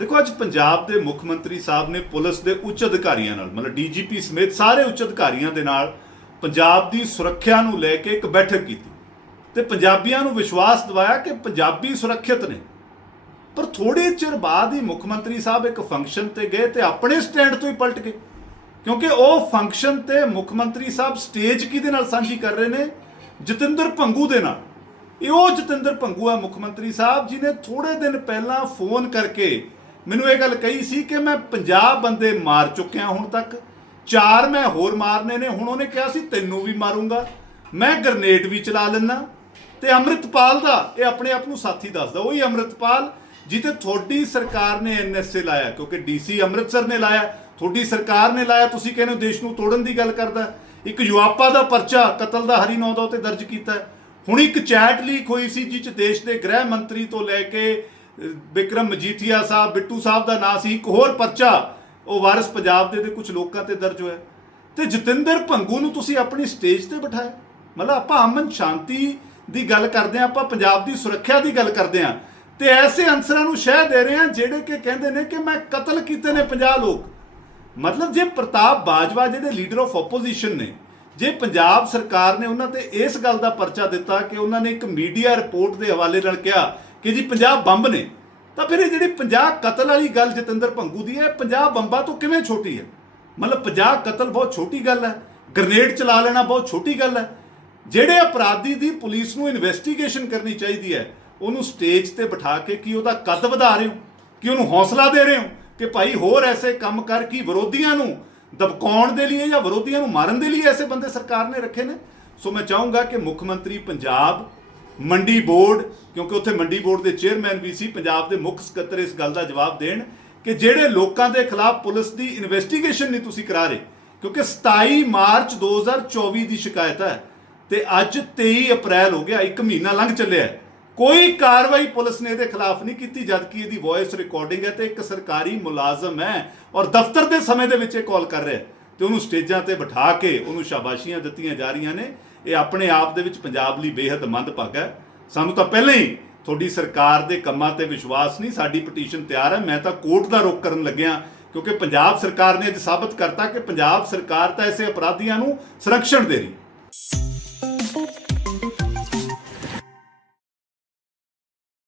ਦੇਖੋ, ਅੱਜ ਪੰਜਾਬ ਦੇ ਮੁੱਖ ਮੰਤਰੀ ਸਾਹਿਬ ਨੇ ਪੁਲਿਸ ਦੇ ਉੱਚ ਅਧਿਕਾਰੀਆਂ ਨਾਲ, ਮਤਲਬ ਡੀਜੀਪੀ ਸਮੇਤ ਸਾਰੇ ਉੱਚ ਅਧਿਕਾਰੀਆਂ ਦੇ ਨਾਲ ਪੰਜਾਬ ਦੀ ਸੁਰੱਖਿਆ ਨੂੰ ਲੈ ਕੇ ਇੱਕ ਬੈਠਕ ਕੀਤੀ। ਤੇ ਪੰਜਾਬੀਆਂ ਨੂੰ ਵਿਸ਼ਵਾਸ ਦਿਵਾਇਆ ਕਿ ਪੰਜਾਬੀ ਸੁਰੱਖਿਅਤ ਨੇ। ਪਰ ਥੋੜੇ ਚਿਰ ਬਾਅਦ ਹੀ ਮੁੱਖ ਮੰਤਰੀ ਸਾਹਿਬ ਇੱਕ ਫੰਕਸ਼ਨ ਤੇ ਗਏ ਤੇ ਆਪਣੇ ਸਟੈਂਡ ਤੋਂ ਹੀ ਪਲਟ ਗਏ। ਕਿਉਂਕਿ ਉਹ ਫੰਕਸ਼ਨ ਤੇ ਮੁੱਖ ਮੰਤਰੀ ਸਾਹਿਬ ਸਟੇਜ ਕਿਹਦੇ ਨਾਲ ਸਾਂਝੀ ਕਰ ਰਹੇ ਨੇ? ਜਤਿੰਦਰ ਭੰਗੂ ਦੇ ਨਾਲ। ਇਹ ਉਹ ਜਤਿੰਦਰ ਭੰਗੂ ਆ ਮੁੱਖ ਮੰਤਰੀ ਸਾਹਿਬ, ਜਿਨੇ ਥੋੜੇ ਦਿਨ ਪਹਿਲਾਂ ਫੋਨ ਕਰਕੇ ਮੈਨੂੰ ਇਹ ਗੱਲ ਕਹੀ ਸੀ ਕਿ ਮੈਂ 50 ਬੰਦੇ ਮਾਰ ਚੁੱਕਿਆ ਹੁਣ ਤੱਕ। ਚਾਰ ਮੈਂ ਹੋਰ ਮਾਰਨੇ ਨੇ, ਹੁਣ ਉਹਨੇ ਕਿਹਾ ਸੀ ਤੈਨੂੰ ਵੀ ਮਾਰੂੰਗਾ। ਮੈਂ ਗ੍ਰਨੇਡ ਵੀ ਚਲਾ ਲੈਣਾ ਤੇ ਅੰਮ੍ਰਿਤਪਾਲ ਦਾ, ਇਹ ਆਪਣੇ ਆਪ ਨੂੰ ਸਾਥੀ ਦੱਸਦਾ, ਉਹੀ ਅੰਮ੍ਰਿਤਪਾਲ ਜਿੱਤੇ ਤੁਹਾਡੀ ਸਰਕਾਰ ਨੇ ਐਨਐਸਏ ਲਾਇਆ, ਕਿਉਂਕਿ ਡੀਸੀ ਅੰਮ੍ਰਿਤਸਰ ਨੇ ਲਾਇਆ, ਤੁਹਾਡੀ ਸਰਕਾਰ ਨੇ ਲਾਇਆ, ਤੁਸੀਂ ਕਹਿੰਦੇ ਹੋ ਦੇਸ਼ ਨੂੰ ਤੋੜਨ ਦੀ ਗੱਲ ਕਰਦਾ। ਇੱਕ ਯੁਆਪਾ ਦਾ ਪਰਚਾ, ਕਤਲ ਦਾ ਹਰੀ ਨੌਂ ਦਾ ਉੱਤੇ ਦਰਜ ਕੀਤਾ। ਹੁਣ ਇੱਕ ਚੈਟ ਲੀਕ ਹੋਈ ਸੀ, ਜਿਸ 'ਚ ਦੇਸ਼ ਦੇ ਗ੍ਰਹਿ ਮੰਤਰੀ ਤੋਂ ਲੈ ਕੇ ਵਿਕਰਮ ਮਜੀਠੀਆ ਸਾਹਿਬ, ਬਿੱਟੂ ਸਾਹਿਬ ਦਾ ਨਾਂ ਸੀ, ਇੱਕ ਹੋਰ ਪਰਚਾ, ਉਹ ਵਾਰਿਸ ਪੰਜਾਬ ਦੇ ਦੇ ਕੁਝ ਲੋਕਾਂ ਤੇ ਦਰਜ ਹੋਇਆ। ਤੇ ਜਤਿੰਦਰ ਭੰਗੂ ਨੂੰ ਤੁਸੀਂ ਆਪਣੀ ਸਟੇਜ ਤੇ ਬਿਠਾਇਆ। ਮਤਲਬ ਆਪਾਂ ਅਮਨ ਸ਼ਾਂਤੀ ਦੀ ਗੱਲ ਕਰਦੇ ਆ ਆਪਾਂ ਪੰਜਾਬ ਦੀ ਸੁਰੱਖਿਆ ਦੀ ਗੱਲ ਕਰਦੇ ਆ ਤੇ ਐਸੇ ਅਨਸਰਾਂ ਨੂੰ ਸ਼ਹਿ ਦੇ ਰਹੇ ਆ ਜਿਹੜੇ ਕਿ ਕਹਿੰਦੇ ਨੇ ਕਿ ਮੈਂ ਕਤਲ ਕੀਤੇ ਨੇ 50 ਲੋਕ। ਮਤਲਬ ਜੇ ਪ੍ਰਤਾਪ ਬਾਜਵਾ, ਜਿਹੜੇ ਲੀਡਰ ਆਫ ਆਪੋਜੀਸ਼ਨ ਨੇ, ਜੇ ਪੰਜਾਬ ਸਰਕਾਰ ਨੇ ਉਹਨਾਂ ਤੇ ਇਸ ਗੱਲ ਦਾ ਪਰਚਾ ਦਿੱਤਾ ਕਿ ਉਹਨਾਂ ਨੇ ਇੱਕ ਮੀਡੀਆ ਰਿਪੋਰਟ ਦੇ ਹਵਾਲੇ ਨਾਲ ਕਿਹਾ ਕਿ ਜੀ 50 ਬੰਬ ਨੇ। ਤਾਂ ਫਿਰ ਇਹ ਜਿਹੜੀ 50 ਕਤਲ ਵਾਲੀ ਗੱਲ ਜਤਿੰਦਰ ਭੰਗੂ ਦੀ ਹੈ 50 ਬੰਬਾਂ ਤੋਂ ਕਿਵੇਂ ਛੋਟੀ ਹੈ? ਮਤਲਬ 50 ਕਤਲ ਬਹੁਤ ਛੋਟੀ ਗੱਲ ਹੈ ਗ੍ਰਨੇਡ ਚਲਾ ਲੈਣਾ ਬਹੁਤ ਛੋਟੀ ਗੱਲ ਹੈ। ਜਿਹੜੇ ਅਪਰਾਧੀ ਦੀ ਪੁਲਿਸ ਨੂੰ ਇਨਵੈਸਟੀਗੇਸ਼ਨ ਕਰਨੀ ਚਾਹੀਦੀ ਹੈ, ਉਹਨੂੰ ਸਟੇਜ ਤੇ ਬਿਠਾ ਕੇ ਕੀ ਉਹਦਾ ਕੱਦ ਵਧਾ ਰਹੇ ਹੋ? ਕਿ ਉਹਨੂੰ ਹੌਸਲਾ ਦੇ ਰਹੇ ਹੋ ਕਿ ਭਾਈ ਹੋਰ ਐਸੇ ਕੰਮ ਕਰ ਕੀ ਵਿਰੋਧੀਆਂ ਨੂੰ ਦਬਕਾਉਣ ਦੇ ਲਈ ਜਾਂ ਵਿਰੋਧੀਆਂ ਨੂੰ ਮਾਰਨ ਦੇ ਲਈ ਐਸੇ ਬੰਦੇ ਸਰਕਾਰ ਨੇ ਰੱਖੇ ਨੇ? ਸੋ ਮੈਂ ਚਾਹੂੰਗਾ ਕਿ ਮੁੱਖ ਮੰਤਰੀ ਪੰਜਾਬ ਮੰਡੀ ਬੋਰਡ, ਕਿਉਂਕਿ ਉੱਥੇ ਮੰਡੀ ਬੋਰਡ ਦੇ ਚੇਅਰਮੈਨ ਵੀ ਸੀ, ਪੰਜਾਬ ਦੇ ਮੁੱਖ ਸਕੱਤਰ ਇਸ ਗੱਲ ਦਾ ਜਵਾਬ ਦੇਣ ਕਿ ਜਿਹੜੇ ਲੋਕਾਂ ਦੇ ਖਿਲਾਫ ਪੁਲਿਸ ਦੀ ਇਨਵੈਸਟੀਗੇਸ਼ਨ ਨਹੀਂ ਤੁਸੀਂ ਕਰਾ ਰਹੇ, ਕਿਉਂਕਿ 27 ਮਾਰਚ 2024 ਦੀ ਸ਼ਿਕਾਇਤ ਹੈ ਤੇ ਅੱਜ 23 ਅਪ੍ਰੈਲ ਹੋ ਗਿਆ, ਇੱਕ ਮਹੀਨਾ ਲੰਘ ਚੱਲਿਆ ਕੋਈ ਕਾਰਵਾਈ ਪੁਲਿਸ ਨੇ ਇਹਦੇ ਖਿਲਾਫ ਨਹੀਂ ਕੀਤੀ, ਜਦਕਿ ਇਹਦੀ ਵੌਇਸ ਰਿਕਾਰਡਿੰਗ ਹੈ ਤੇ ਇੱਕ ਸਰਕਾਰੀ ਮੁਲਾਜ਼ਮ ਹੈ ਔਰ ਦਫ਼ਤਰ ਦੇ ਸਮੇਂ ਦੇ ਵਿੱਚ ਇਹ ਕਾਲ ਕਰ ਰਿਹਾ ਹੈ। ਤੇ ਉਹਨੂੰ ਸਟੇਜਾਂ ਤੇ ਬਿਠਾ ਕੇ ਉਹਨੂੰ ਸ਼ਾਬਾਸ਼ੀਆਂ ਦਿੱਤੀਆਂ ਜਾ ਰਹੀਆਂ ਨੇ। ਇਹ ਆਪਣੇ ਆਪ ਦੇ ਵਿੱਚ ਪੰਜਾਬ ਲਈ ਬੇहद ਮੰਦਭਾਗਾ ਹੈ। ਸਾਨੂੰ ਤਾਂ ਪਹਿਲਾਂ ਹੀ ਤੁਹਾਡੀ ਸਰਕਾਰ ਦੇ ਕੰਮਾਂ ਤੇ ਵਿਸ਼ਵਾਸ ਨਹੀਂ, ਸਾਡੀ ਪਟੀਸ਼ਨ ਤਿਆਰ ਹੈ। ਮੈਂ ਤਾਂ ਕੋਰਟ ਦਾ ਰੁਖ ਕਰਨ ਲੱਗਿਆ, ਕਿਉਂਕਿ ਪੰਜਾਬ ਸਰਕਾਰ ਨੇ ਅੱਜ ਸਾਬਤ ਕਰਤਾ ਕਿ ਪੰਜਾਬ ਸਰਕਾਰ ਤਾਂ ਐਸੇ ਅਪਰਾਧੀਆਂ ਨੂੰ ਸੰਰਕਸ਼ਣ ਦੇ ਰਹੀ